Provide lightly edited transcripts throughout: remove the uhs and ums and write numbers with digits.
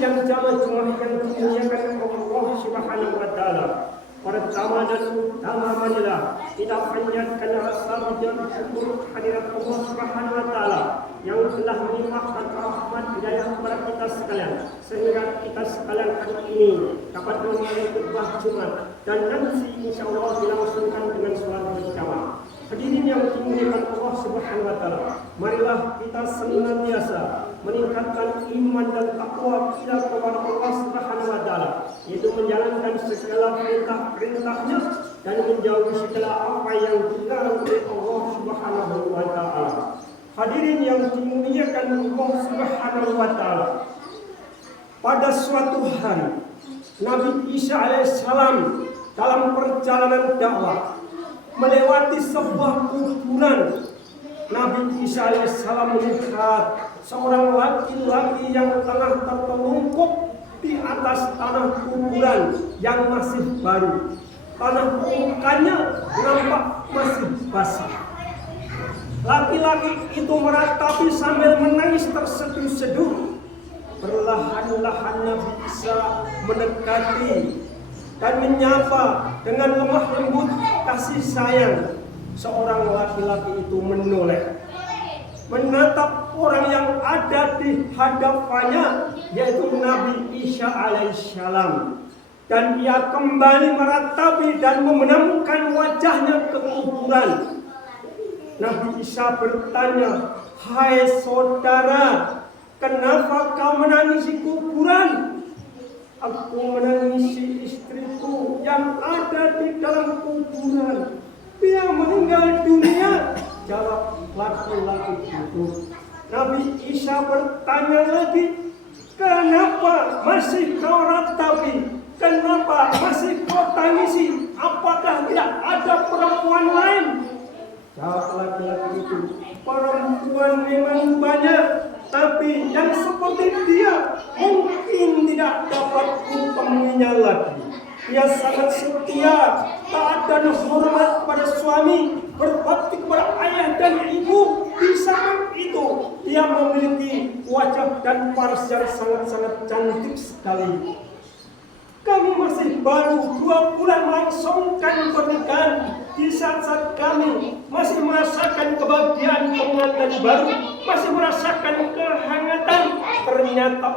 sidang jamaah yang dimuliakan Allah Subhanahu wa taala. Pertama dan utama adalah kita panjatkan rasa dan syukur kehadirat Allah Subhanahu wa taala yang telah melimpahkan rahmat hidayah kepada kita sekalian sehingga kita sekalian hari ini dapat mengenai khutbah Jumat dan nanti insyaallah dilangsungkan dengan salat berjamaah. Hadirin yang dimuliakan Allah Subhanahu wa taala, marilah kita senantiasa meningkatkan iman dan takwa kita kepada Allah Subhanahu wa taala, yaitu menjalankan segala perintah-perintahnya dan menjauhi segala apa yang dilarang oleh Allah Subhanahu wa taala. Hadirin yang dimuliakan Allah Subhanahu wa taala, pada suatu hari Nabi Isa alaihissalam dalam perjalanan dakwah melewati sebuah kuburan. Nabi Isa alaihissalam melihat seorang laki-laki yang tengah tertelungkup di atas tanah kuburan yang masih baru. Tanah mukanya nampak masih basah. Laki-laki itu meratapi sambil menangis terseduh-seduh. Perlahan-lahan Nabi Isa mendekati dan menyapa dengan lemah lembut kasih sayang. Seorang laki-laki itu menoleh, menatap orang yang ada di hadapannya, yaitu Nabi Isa alaihissalam. Dan ia kembali meratapi dan membenamkan wajahnya ke kuburan. Nabi Isa bertanya, "Hai saudara, kenapa kau menangisi kuburan?" "Aku menangisi istriku yang ada di dalam kuburan. Dia meninggal dunia," jawab laki-laki itu. Nabi Isa bertanya lagi, "Kenapa masih kau ratapi? Kenapa masih kau tangisi? Apakah tidak ada perempuan lain?" Jawab laki-laki itu, "Perempuan memang banyak, tapi yang seperti dia mungkin tidak dapat kutemuinya lagi. Dia sangat setia, taat dan hormat pada suami, berbakti kepada ayah dan ibu. Di samping itu, dia memiliki wajah dan paras yang sangat-sangat cantik sekali. Kami masih baru 2 bulan melangsungkan pernikahan. Di saat-saat kami masih merasakan kebahagiaan pengantin baru, masih merasakan kehangatan, ternyata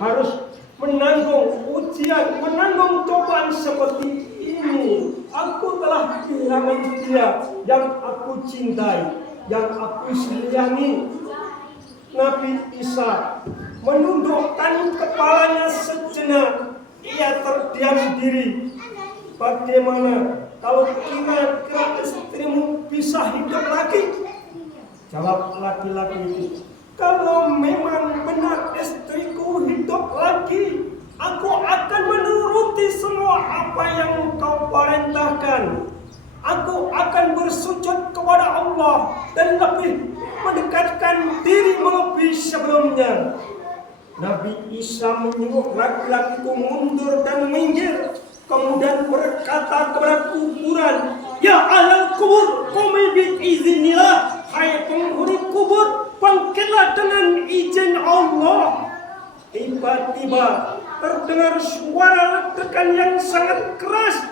harus menanggung ujian, menanggung cobaan seperti ini. Aku telah kehilangan dia yang aku cintai, yang aku sayangi." Nabi Isa menundukkan kepalanya sejenak. Ia terdiam diri. "Bagaimana kalau kira-kira istrimu bisa hidup lagi?" Jawab laki-laki itu, "Kalau memang benar istriku hidup lagi, aku akan menuruti semua apa yang kau perintahkan. Aku akan bersujud kepada Allah dan lebih mendekatkan diri melebihi sebelumnya." Nabi Isa menyuruh laki-laki itu mundur dan minggir, kemudian berkata kepada kuburan, "Ya ahlal kubur, qumi bi'iznillah." Hai penghuni kubur, bangkitlah dengan izin Allah. Tiba-tiba terdengar suara ledakan yang sangat keras.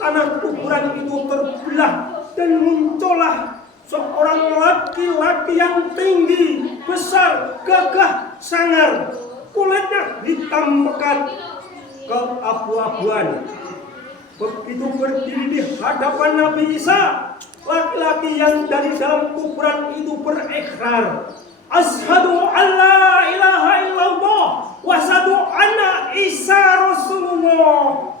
Tanah kuburan itu terbelah dan muncullah seorang laki-laki yang tinggi, besar, gagah, sangar. Kulitnya hitam pekat, keabu-abuan. Begitu berdiri di hadapan Nabi Isa, laki-laki yang dari dalam kuburan itu berikrar, "Asyhadu an la ilaha illallah wa asyhadu anna Isa Rasulullah."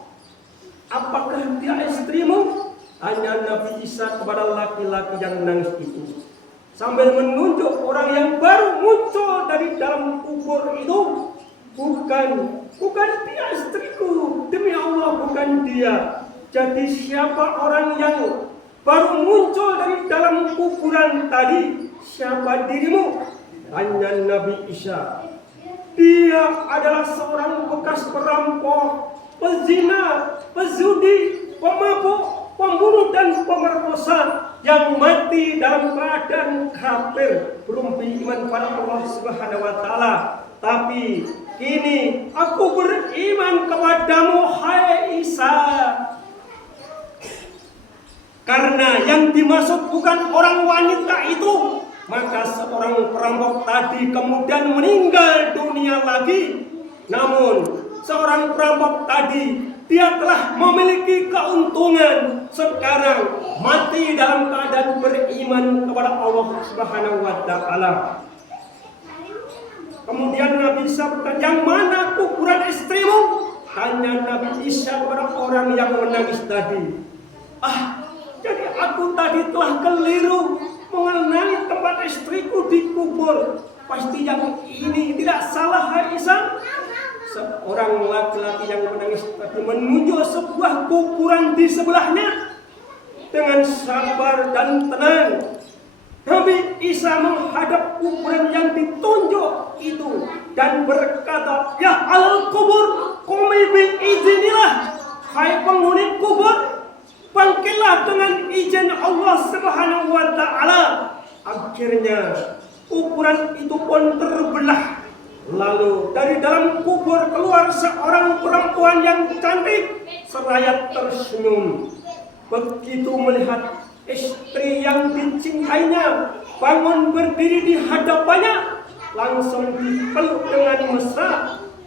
"Apakah dia istrimu?" tanya Nabi Isa kepada laki-laki yang menangis itu, sambil menunjuk orang yang baru muncul dari dalam kubur itu. Bukan dia istriku, demi Allah bukan dia." "Jadi siapa orang yang baru muncul dari dalam kuburan tadi? Siapa dirimu?" tanya Nabi Isa. "Dia adalah seorang bekas perampok, pezina, pezudi, pemabuk, pembunuh dan pemerkosa yang mati dalam keadaan kafir, belum beriman pada Allah Subhanahu wa taala. Tapi kini aku beriman kepadamu, hai Isa. Karena yang dimaksud bukan orang wanita itu, maka seorang perampok tadi kemudian meninggal dunia lagi. Namun seorang perampok tadi, dia telah memiliki keuntungan. Sekarang mati dalam keadaan beriman kepada Allah Subhanahu wa Ta'ala. Kemudian Nabi Isa bertanya, yang mana kuburan istrimu? Tanya Nabi Isa kepada orang yang menangis tadi. Jadi aku tadi telah keliru mengenali tempat istriku dikubur. Pasti yang ini tidak salah, hai Isa. Seorang laki-laki yang menangis tadi menunjuk sebuah kuburan di sebelahnya. Dengan sabar dan tenang, Nabi Isa menghadap kuburan yang ditunjuk itu dan berkata, ya alal kubur, qumi biiznilah. Hai penghuni kubur, bangkitlah dengan izin Allah Subhanahu wa Ta'ala. Akhirnya kuburan itu pun terbelah. Lalu dari dalam kubur keluar seorang perempuan yang cantik seraya tersenyum. Begitu melihat istri yang dicintainya bangun berdiri di hadapannya, langsung dipeluk dengan mesra.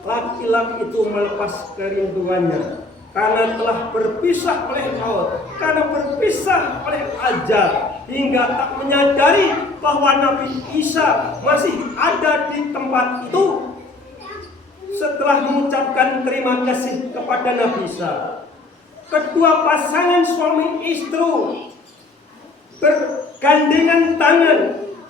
Laki-laki itu melepas kerinduannya karena telah berpisah oleh maut, karena berpisah oleh ajal, hingga tak menyadari bahwa Nabi Isa masih ada di tempat itu. Setelah mengucapkan terima kasih kepada Nabi Isa, kedua pasangan suami istri bergandengan tangan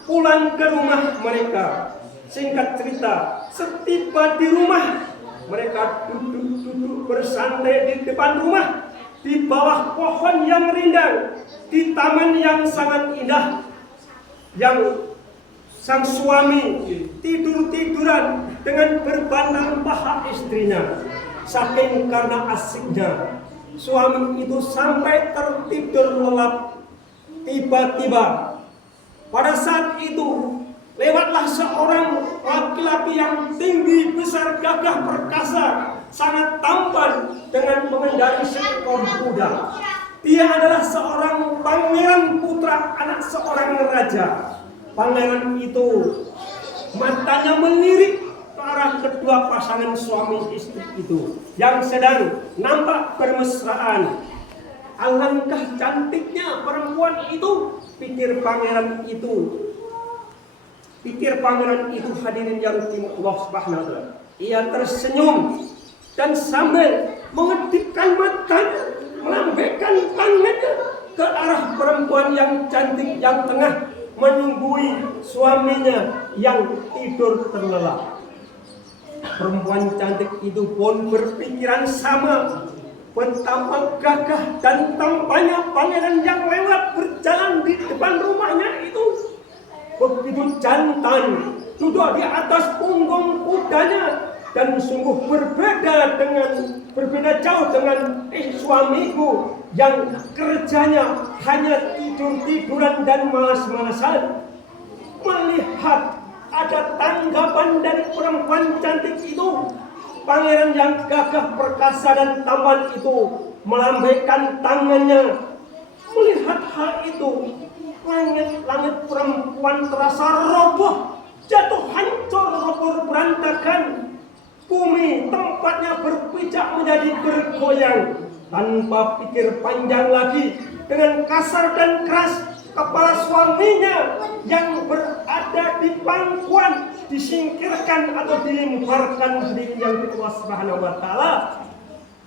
pulang ke rumah mereka. Singkat cerita, setiba di rumah, mereka duduk bersantai di depan rumah, di bawah pohon yang rindang, di taman yang sangat indah, yang sang suami tidur-tiduran dengan berbandang paha istrinya. Saking karena asiknya, suami itu sampai tertidur lelap. Tiba-tiba pada saat itu lewatlah seorang laki-laki yang tinggi, besar, gagah perkasa, sangat tampan dengan mengendarai seekor kuda. Dia adalah seorang pangeran putra anak seorang raja. Pangeran itu matanya melirik ke arah kedua pasangan suami istri itu yang sedang nampak bermesraan. Alangkah cantiknya perempuan itu, pikir pangeran itu. Hadirin yang dimiliki Allah Subhanahu wa Ta'ala. Ia tersenyum dan sambil mengedipkan matanya, melambaikan tangannya ke arah perempuan yang cantik yang tengah menunggui suaminya yang tidur terlelap. Perempuan cantik itu pun berpikiran sama. Betapa gagah dan tampannya pangeran yang lewat berjalan di depan rumahnya itu. Begitu jantan, duduk di atas punggung kudanya, dan sungguh berbeda jauh dengan suamiku yang kerjanya hanya tidur-tiduran dan malas-malasan. Melihat ada tanggapan dari perempuan cantik itu, pangeran yang gagah perkasa dan tampan itu melambaikan tangannya. Melihat hal itu, langit perempuan terasa roboh, jatuh hancur, lebur berantakan. Bumi tempatnya berpijak menjadi bergoyang. Tanpa pikir panjang lagi, dengan kasar dan keras, kepala suaminya yang berada di pangkuan disingkirkan atau dilemparkan dari yang Allah Subhanahu wa Ta'ala.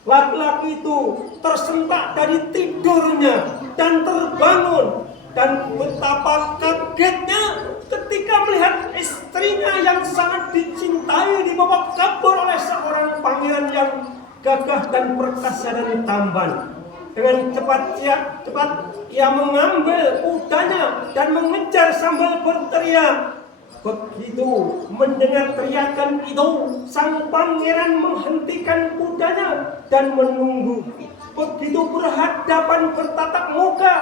Laki-laki itu tersentak dari tidurnya dan terbangun, dan betapa kagetnya ketika melihat istrinya yang sangat dicintai dibawa kabur oleh seorang pangeran yang gagah dan perkasa dan tampan. Dengan cepat ia mengambil kudanya dan mengejar sambil berteriak. Begitu mendengar teriakan itu, sang pangeran menghentikan kudanya dan menunggu. Begitu berhadapan bertatap muka,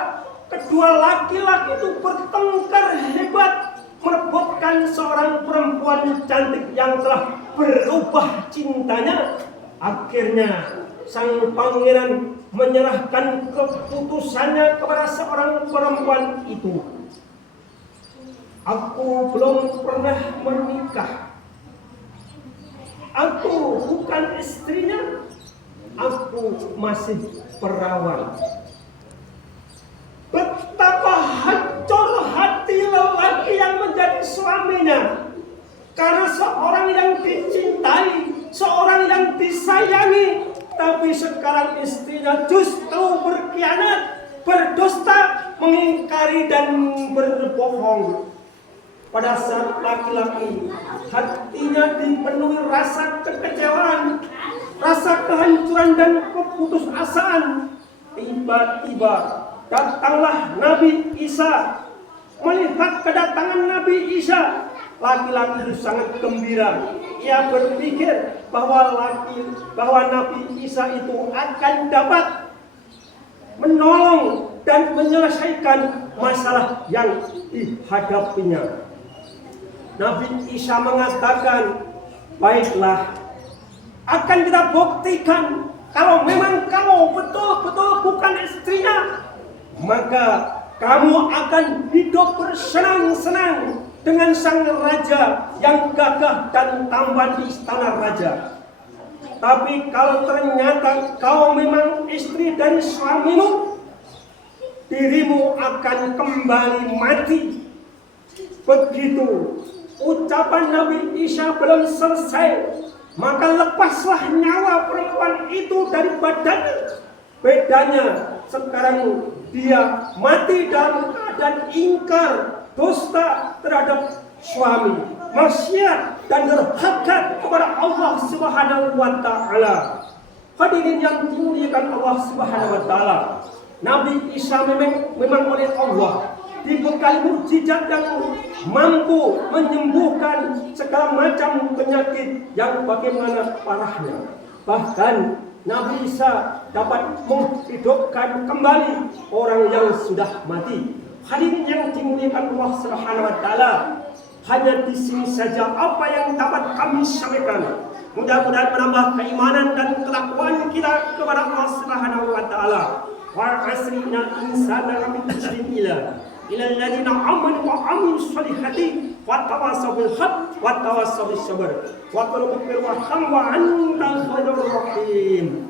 kedua laki-laki itu bertengkar hebat. merebutkan seorang perempuan cantik yang telah berubah cintanya. Akhirnya sang pangeran menyerahkan keputusannya kepada seorang perempuan itu. Aku belum pernah menikah. Aku bukan istrinya. Aku masih perawan. Betapa hancur hati lelaki yang menjadi suaminya karena seorang yang dicintai, seorang yang disayangi, tapi sekarang istrinya justru berkhianat, berdusta, mengingkari dan berbohong. Pada saat laki-laki hatinya dipenuhi rasa kekecewaan, rasa kehancuran dan keputusasaan, tiba-tiba datanglah Nabi Isa. Melihat kedatangan Nabi Isa, laki-laki itu sangat gembira. Ia berpikir bahwa Nabi Isa itu akan dapat menolong dan menyelesaikan masalah yang dihadapinya. Nabi Isa mengatakan, baiklah, akan kita buktikan kalau memang kamu betul-betul bukan istrinya, maka kamu akan hidup bersenang-senang dengan sang raja yang gagah dan tampan di istana raja. Tapi kalau ternyata kau memang istri dari suamimu, dirimu akan kembali mati. Begitu ucapan Nabi Isa belum selesai, maka lepaslah nyawa perempuan itu dari badannya. Bedanya sekarang dia mati dalam keadaan ingkar, dusta terhadap suami, maksiat dan durhaka kepada Allah Subhanahu wa taala. Hadirin yang dimuliakan Allah Subhanahu wa taala, Nabi Isa memang oleh Allah dibekali mukjizat yang mampu menyembuhkan segala macam penyakit yang bagaimana parahnya. Bahkan Nabi Isa dapat menghidupkan kembali orang yang sudah mati. Hadirin yang dimuliakan Allah Subhanahu wa taala, hanya di sini saja apa yang dapat kami sampaikan. Mudah-mudahan menambah keimanan dan ketakwaan kita kepada Allah Subhanahu wa taala. Wa asrina insana lafi ila alladziina amanu wa 'amilus shalihati wa tawassaw bil haqq wa tawassaw bis sabr wa qul wa anta khairur rahim.